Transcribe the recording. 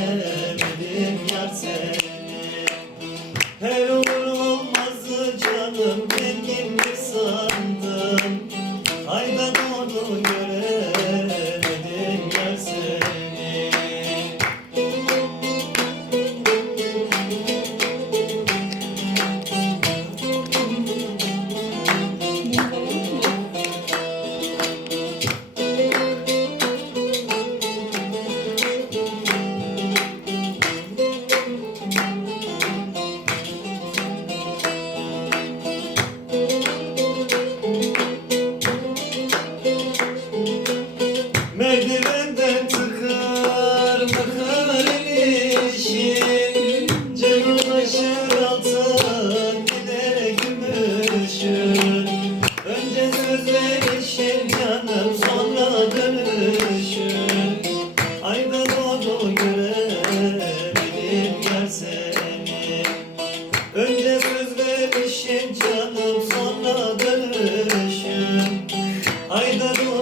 yeah. Ayda doğdu göremedim gel seni Önce söz vermişim canım sonra dönüşüm Ayda doğdu